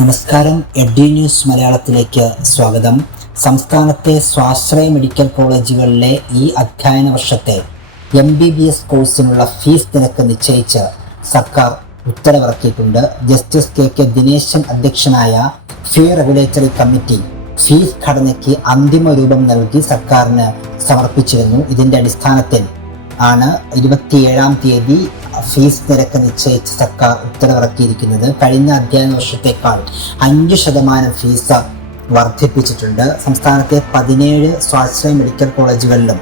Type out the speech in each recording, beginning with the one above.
നമസ്കാരം. Edu news മലയാളത്തിലേക്ക് സ്വാഗതം. സംസ്ഥാനത്തെ സ്വാശ്രയ മെഡിക്കൽ കോളേജുകളിലെ ഈ അധ്യയന വർഷത്തെ MBBS കോഴ്സിനുള്ള ഫീസ് നിരക്ക് നിശ്ചയിച്ച് സർക്കാർ ഉത്തരവിറക്കിയിട്ടുണ്ട്. ജസ്റ്റിസ് KK ദിനേശൻ അധ്യക്ഷനായ ഫീ റെഗുലേറ്ററി കമ്മിറ്റി ഫീസ് ഘടനയ്ക്ക് അന്തിമ രൂപം നൽകി സർക്കാരിന് സമർപ്പിച്ചിരുന്നു. ഇതിന്റെ അടിസ്ഥാനത്തിൽ ആണ് 27-ാം തീയതി ഫീസ് നിരക്ക് നിശ്ചയിച്ച് സർക്കാർ ഉത്തരവിറക്കിയിരിക്കുന്നത്. കഴിഞ്ഞ അധ്യയന വർഷത്തേക്കാൾ 5% ഫീസ് വർദ്ധിപ്പിച്ചിട്ടുണ്ട്. സംസ്ഥാനത്തെ 17 സ്വാശ്രയ മെഡിക്കൽ കോളേജുകളിലും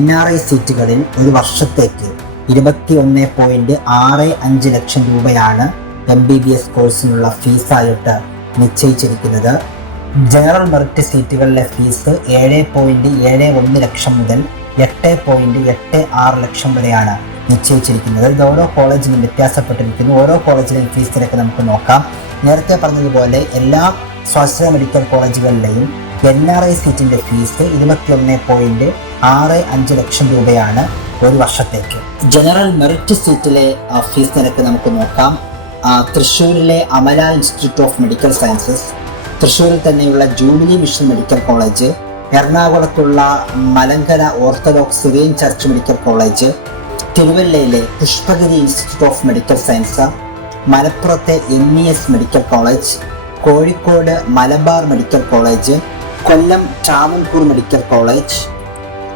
NRI സീറ്റുകളിൽ ഒരു വർഷത്തേക്ക് 21.65 ലക്ഷം രൂപയാണ് MBBS കോഴ്സിനുള്ള ഫീസായിട്ട് നിശ്ചയിച്ചിരിക്കുന്നത്. ജനറൽ മെറിറ്റ് സീറ്റുകളിലെ ഫീസ് 7.71 ലക്ഷം മുതൽ 8.86 ലക്ഷം വരെയാണ് നിശ്ചയിച്ചിരിക്കുന്നത്. ഇത് ഓരോ കോളേജിലും വ്യത്യാസപ്പെട്ടിരിക്കുന്നു. ഓരോ കോളേജിലെയും ഫീസ് നിരക്ക് നമുക്ക് നോക്കാം. നേരത്തെ പറഞ്ഞതുപോലെ എല്ലാ സ്വാശ്രയ മെഡിക്കൽ കോളേജുകളിലെയും NRI സീറ്റിന്റെ ഫീസ് 21.65 ലക്ഷം രൂപയാണ് ഒരു വർഷത്തേക്ക്. ജനറൽ മെറിറ്റ് സീറ്റിലെ ഫീസ് നിരക്ക് നമുക്ക് നോക്കാം. തൃശ്ശൂരിലെ Amala institute of medical sciences, തൃശ്ശൂരിൽ തന്നെയുള്ള ജൂബിലി മിഷൻ മെഡിക്കൽ കോളേജ്, എറണാകുളത്തുള്ള Malankara orthodox Syrian church medical college, തിരുവല്ലയിലെ Pushpagiri institute of medical science, മലപ്പുറത്തെ MES medical college, Kozhikode Malabar medical college, Kollam Travancore medical college,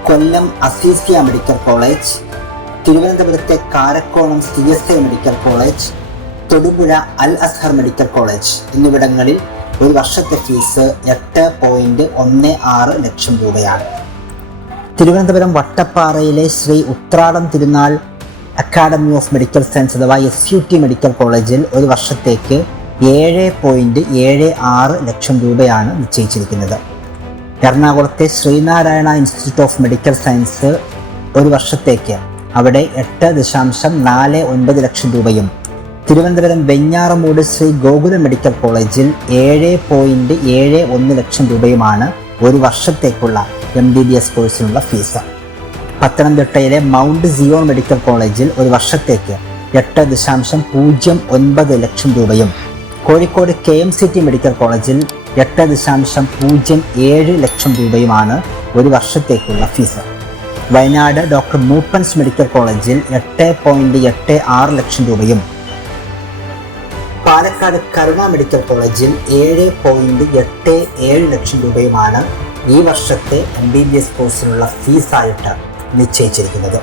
Kollam Azeezia medical college, തിരുവനന്തപുരത്തെ Karakonam CSI medical college, Thodupuzha Al Azhar medical college എന്നിവിടങ്ങളിൽ ഒരു വർഷത്തെ fees 8.16 ലക്ഷം രൂപയാണ്. Thiruvananthapuram വട്ടപ്പാറയിലെ Sree Uthradom Thirunal academy of medical science അഥവാ SUT medical കോളേജിൽ ഒരു വർഷത്തേക്ക് 7.76 ലക്ഷം രൂപയാണ് നിശ്ചയിച്ചിരിക്കുന്നത്. എറണാകുളത്തെ Sreenarayana institute of medical science ഒരു വർഷത്തേക്ക് അവിടെ 8.49 ലക്ഷം രൂപയും, തിരുവനന്തപുരം വെഞ്ഞാറമൂട് ശ്രീ ഗോകുലം മെഡിക്കൽ കോളേജിൽ 7.71 ലക്ഷം രൂപയുമാണ് ഒരു വർഷത്തേക്കുള്ള MBBS കോഴ്സിനുള്ള ഫീസ്. പത്തനംതിട്ടയിലെ മൗണ്ട് സിയോൺ മെഡിക്കൽ കോളേജിൽ ഒരു വർഷത്തേക്ക് 8.09 ലക്ഷം രൂപയും, കോഴിക്കോട് KMCT മെഡിക്കൽ കോളേജിൽ 8.07 ലക്ഷം രൂപയുമാണ് ഒരു വർഷത്തേക്കുള്ള fees. Wayanad doctor Moopen's medical കോളേജിൽ 8.86 ലക്ഷം രൂപയും, പാലക്കാട് കരുണ മെഡിക്കൽ കോളേജിൽ 7.87 ലക്ഷം രൂപയുമാണ് ഈ വർഷത്തെ MBBS കോഴ്സിനുള്ള ഫീസായിട്ട് നിശ്ചയിച്ചിരിക്കുന്നത്.